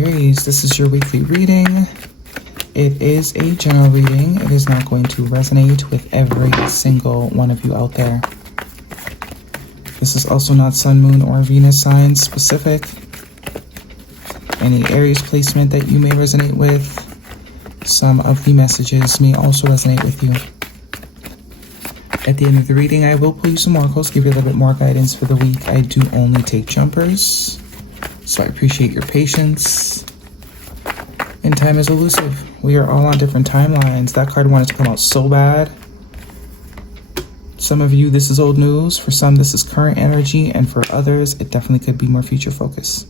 Aries, this is your weekly reading. It is a general reading. It is not going to resonate with every single one of you out there. This is also not Sun, Moon, or Venus sign specific. Any Aries placement that you may resonate with, some of the messages may also resonate with you. At the end of the reading, I will pull you some oracles, give you a little bit more guidance for the week. I do only take jumpers, so I appreciate your patience. And time is elusive. We are all on different timelines. That card wanted to come out so bad. Some of you, this is old news. For some, this is current energy. And for others, it definitely could be more future focus.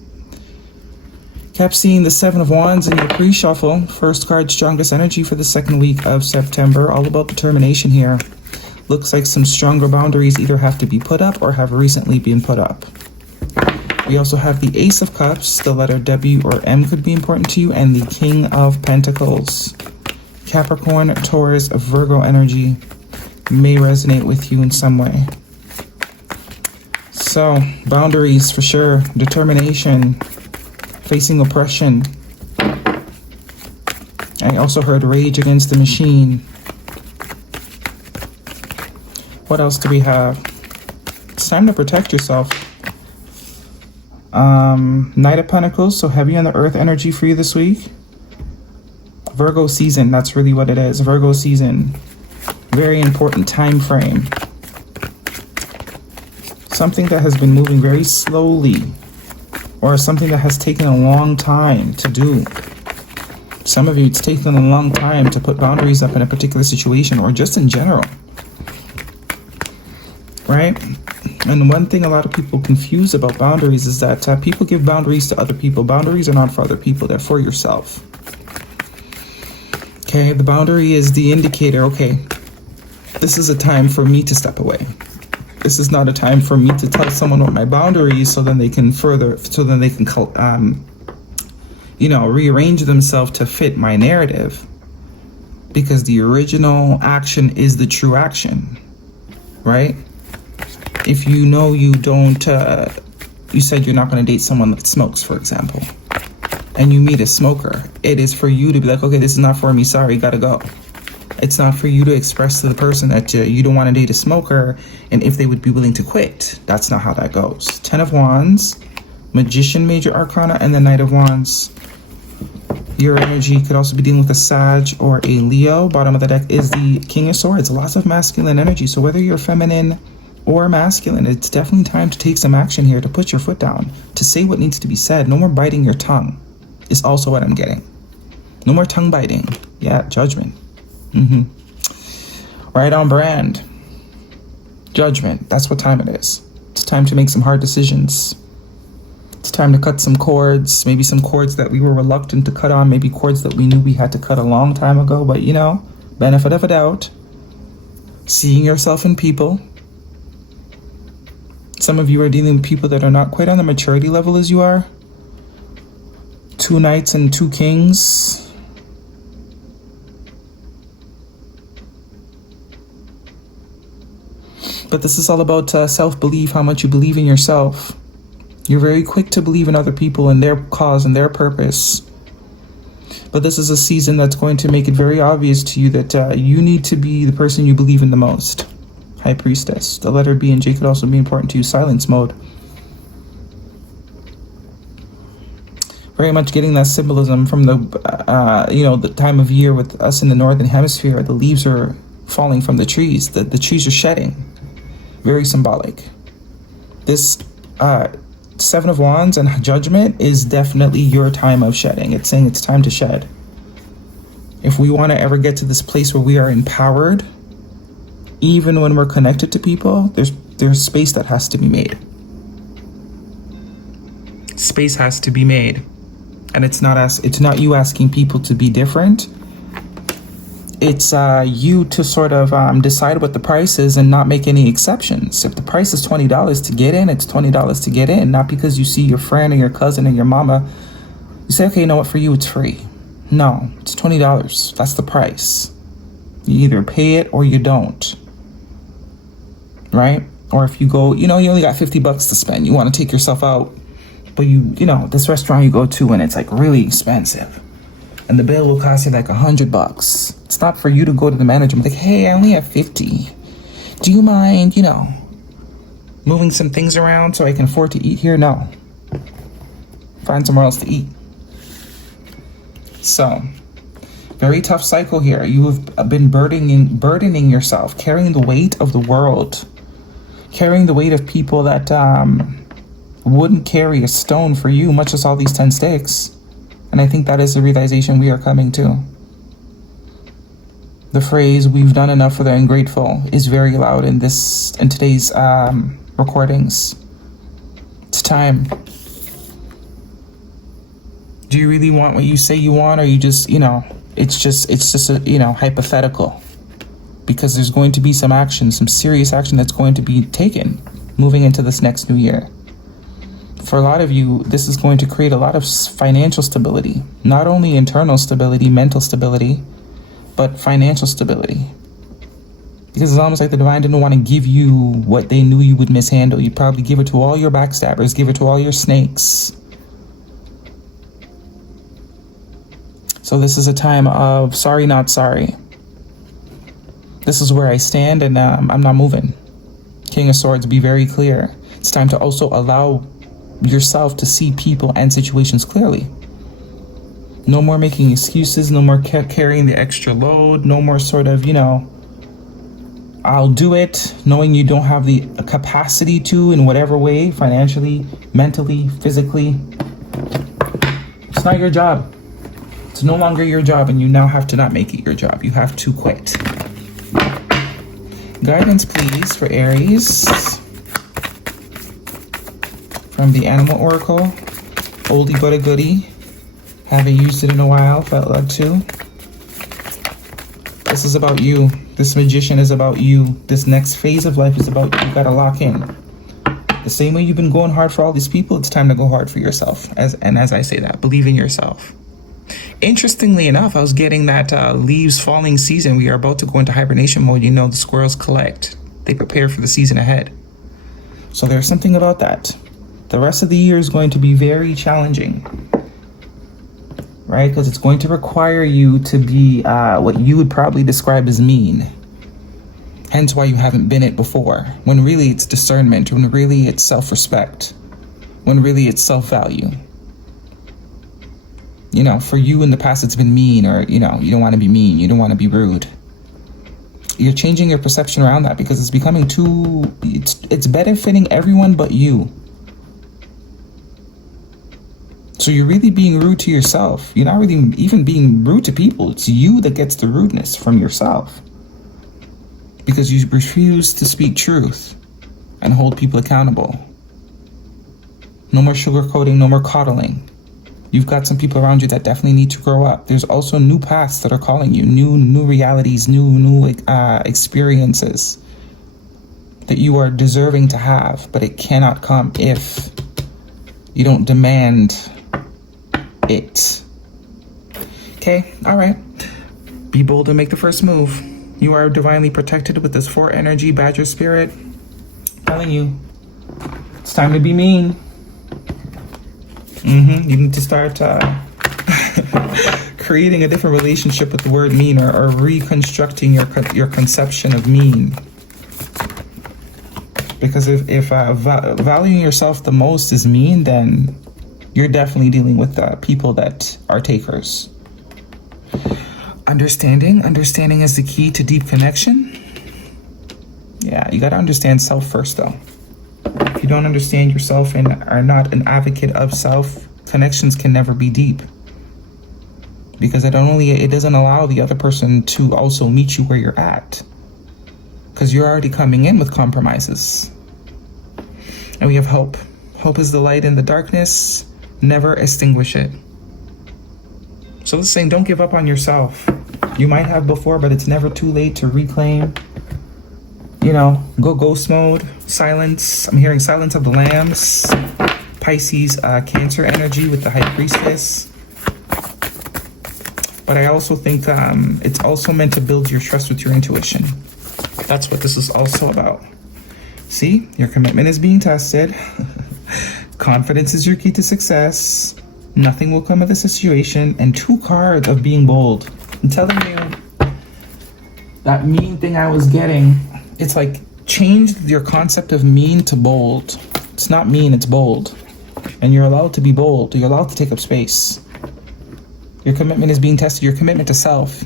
Kept seeing the Seven of Wands in your pre-shuffle. First card, strongest energy for the second week of September. All about determination here. Looks like some stronger boundaries either have to be put up or have recently been put up. We also have the Ace of Cups. The letter W or M could be important to you. And the King of Pentacles. Capricorn, Taurus, Virgo energy may resonate with you in some way. So, boundaries for sure. Determination. Facing oppression. I also heard rage against the machine. What else do we have? It's time to protect yourself. Knight of Pentacles, so heavy on the earth energy for you this week. Virgo season, that's really what it is. Virgo season. Very important time frame. Something that has been moving very slowly, or something that has taken a long time to do. Some of you, it's taken a long time to put boundaries up in a particular situation, or just in general. Right? And one thing a lot of people confuse about boundaries is that people give boundaries to other people. Boundaries are not for other people, they're for yourself. Okay, the boundary is the indicator. Okay, this is a time for me to step away. This is not a time for me to tell someone what my boundaries so then they can rearrange themselves to fit my narrative. Because the original action is the true action, right? If you know you don't, you said you're not going to date someone that smokes, for example, and you meet a smoker, it is for you to be like, okay, this is not for me, sorry, gotta go. It's not for you to express to the person that you don't want to date a smoker and if they would be willing to quit. That's not how that goes. Ten of Wands, Magician, Major Arcana, and the Knight of Wands. Your energy could also be dealing with a Sag or a Leo. Bottom of the deck is the King of Swords. Lots of masculine energy. So whether you're feminine or masculine, it's definitely time to take some action here, to put your foot down, to say what needs to be said. No more biting your tongue is also what I'm getting. No more tongue biting. Yeah, judgment. Right on brand. Judgment. That's what time it is. It's time to make some hard decisions. It's time to cut some cords. Maybe some cords that we were reluctant to cut on. Maybe cords that we knew we had to cut a long time ago. But you know, benefit of a doubt. Seeing yourself in people. Some of you are dealing with people that are not quite on the maturity level as you are. 2 Knights and 2 Kings. But this is all about self-belief, how much you believe in yourself. You're very quick to believe in other people and their cause and their purpose. But this is a season that's going to make it very obvious to you that you need to be the person you believe in the most. High Priestess. The letter B and J could also be important to you. Silence mode. Very much getting that symbolism from the, the time of year with us in the Northern Hemisphere. The leaves are falling from the trees. The trees are shedding. Very symbolic. This Seven of Wands and Judgment is definitely your time of shedding. It's saying it's time to shed. If we want to ever get to this place where we are empowered, even when we're connected to people, there's space that has to be made. Space has to be made. And it's not you asking people to be different. It's you to sort of decide what the price is and not make any exceptions. If the price is $20 to get in, it's $20 to get in. Not because you see your friend or your cousin or your mama. You say, okay, you know what, for you it's free. No, it's $20. That's the price. You either pay it or you don't. Right? Or if you go, you only got $50 to spend. You want to take yourself out. but you know, this restaurant you go to and it's like really expensive, and the bill will cost you like $100. It's not for you to go to the manager and be like, hey, I only have 50. Do you mind, you know, moving some things around so I can afford to eat here? No. Find somewhere else to eat. So, very tough cycle here. You have been burdening yourself, carrying the weight of the world, carrying the weight of people that wouldn't carry a stone for you, much as all these 10 sticks. And I think that is the realization we are coming to. The phrase, we've done enough for the ungrateful, is very loud in today's recordings. It's time. Do you really want what you say you want, or you just, you know, it's just a, you know, hypothetical? Because there's going to be some action, some serious action that's going to be taken moving into this next new year. For a lot of you, this is going to create a lot of financial stability, not only internal stability, mental stability, but financial stability. Because it's almost like the divine didn't want to give you what they knew you would mishandle. You'd probably give it to all your backstabbers, give it to all your snakes. So this is a time of sorry, not sorry. This is where I stand, and I'm not moving. King of Swords, be very clear. It's time to also allow yourself to see people and situations clearly. No more making excuses, no more carrying the extra load, no more sort of, you know, I'll do it, knowing you don't have the capacity to in whatever way, financially, mentally, physically. It's not your job. It's no longer your job, and you now have to not make it your job. You have to quit. Guidance, please, for Aries. From the Animal Oracle. Oldie but a goodie. Haven't used it in a while, felt like to. This is about you. This magician is about you. This next phase of life is about you. You gotta lock in. The same way you've been going hard for all these people, it's time to go hard for yourself. As I say that, believe in yourself. Interestingly enough, I was getting that leaves falling season. We are about to go into hibernation mode. You know, the squirrels collect. They prepare for the season ahead. So there's something about that. The rest of the year is going to be very challenging. Right? Because it's going to require you to be what you would probably describe as mean. Hence why you haven't been it before. When really it's discernment. When really it's self-respect. When really it's self-value. You know, for you in the past it's been mean, or, you know, you don't want to be mean, you don't want to be rude. You're changing your perception around that because it's becoming it's benefiting everyone but you. So you're really being rude to yourself. You're not really even being rude to people. It's you that gets the rudeness from yourself. Because you refuse to speak truth and hold people accountable. No more sugarcoating, no more coddling. You've got some people around you that definitely need to grow up. There's also new paths that are calling you, new realities, new experiences that you are deserving to have, but it cannot come if you don't demand it. Okay, all right. Be bold and make the first move. You are divinely protected with this 4 energy badger spirit. I'm telling you, it's time to be mean. You need to start creating a different relationship with the word mean, or reconstructing your conception of mean. Because if valuing yourself the most is mean, then you're definitely dealing with people that are takers. Understanding is the key to deep connection. Yeah, you got to understand self first, though. If you don't understand yourself and are not an advocate of self, connections can never be deep. Because it doesn't allow the other person to also meet you where you're at. Because you're already coming in with compromises. And we have hope. Hope is the light in the darkness. Never extinguish it. So let's say, don't give up on yourself. You might have before, but it's never too late to reclaim. You know, go ghost mode, silence. I'm hearing silence of the lambs. Pisces, Cancer energy with the High Priestess. But I also think it's also meant to build your trust with your intuition. That's what this is also about. See, your commitment is being tested. Confidence is your key to success. Nothing will come of the situation. And 2 cards of being bold. I'm telling you, that mean thing I was getting, it's like change your concept of mean to bold. It's not mean, it's bold. And you're allowed to be bold. You're allowed to take up space. Your commitment is being tested. Your commitment to self.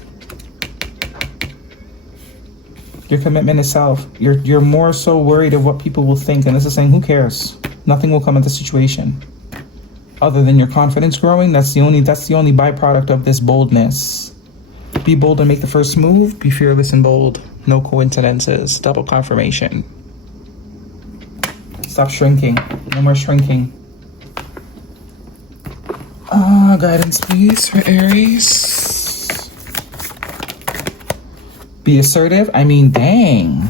Your commitment is self. You're more so worried of what people will think. And this is saying, who cares? Nothing will come of the situation. Other than your confidence growing, that's the only byproduct of this boldness. Be bold and make the first move. Be fearless and bold. No coincidences. Double confirmation. Stop shrinking. No more shrinking. Guidance, please, for Aries. Be assertive. I mean, dang.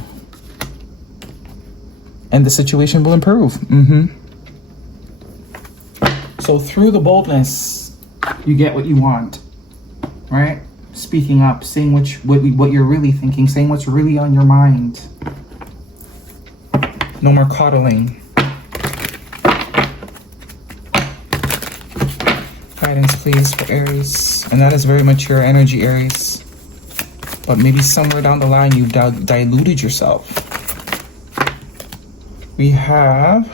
And the situation will improve. So through the boldness, you get what you want, right? Speaking up, saying what you're really thinking, saying what's really on your mind. No more coddling. Guidance, please, for Aries. And that is very mature energy, Aries. But maybe somewhere down the line, you've diluted yourself. We have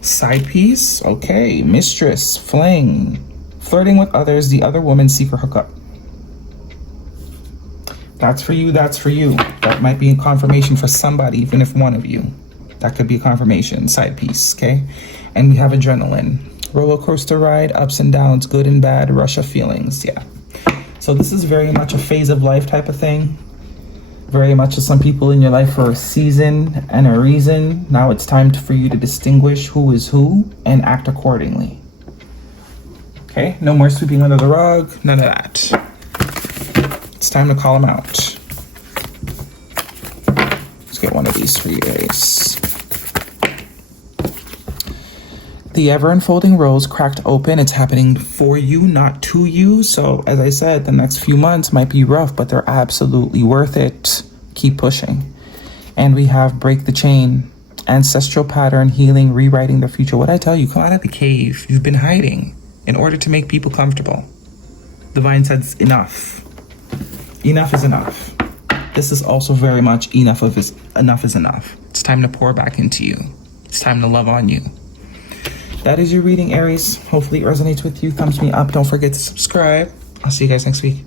side piece. Okay, mistress, fling, flirting with others, the other woman, secret hookup. That's for you, that's for you. That might be a confirmation for somebody, even if one of you. That could be a confirmation, side piece, okay? And we have adrenaline. Roller coaster ride, ups and downs, good and bad, rush of feelings, yeah. So this is very much a phase of life type of thing. Very much as some people in your life for a season and a reason. Now it's time for you to distinguish who is who and act accordingly. Okay, no more sweeping under the rug, none of that. It's time to call them out. Let's get one of these for you, Aries. The ever-unfolding rose cracked open. It's happening for you, not to you. So, as I said, the next few months might be rough, but they're absolutely worth it. Keep pushing. And we have break the chain, ancestral pattern, healing, rewriting the future. What I tell you, come out of the cave. You've been hiding in order to make people comfortable. Divine says enough. Enough is enough. This is also very much enough is enough. It's time to pour back into you. It's time to love on you. That is your reading, Aries. Hopefully it resonates with you. Thumbs me up. Don't forget to subscribe. I'll see you guys next week.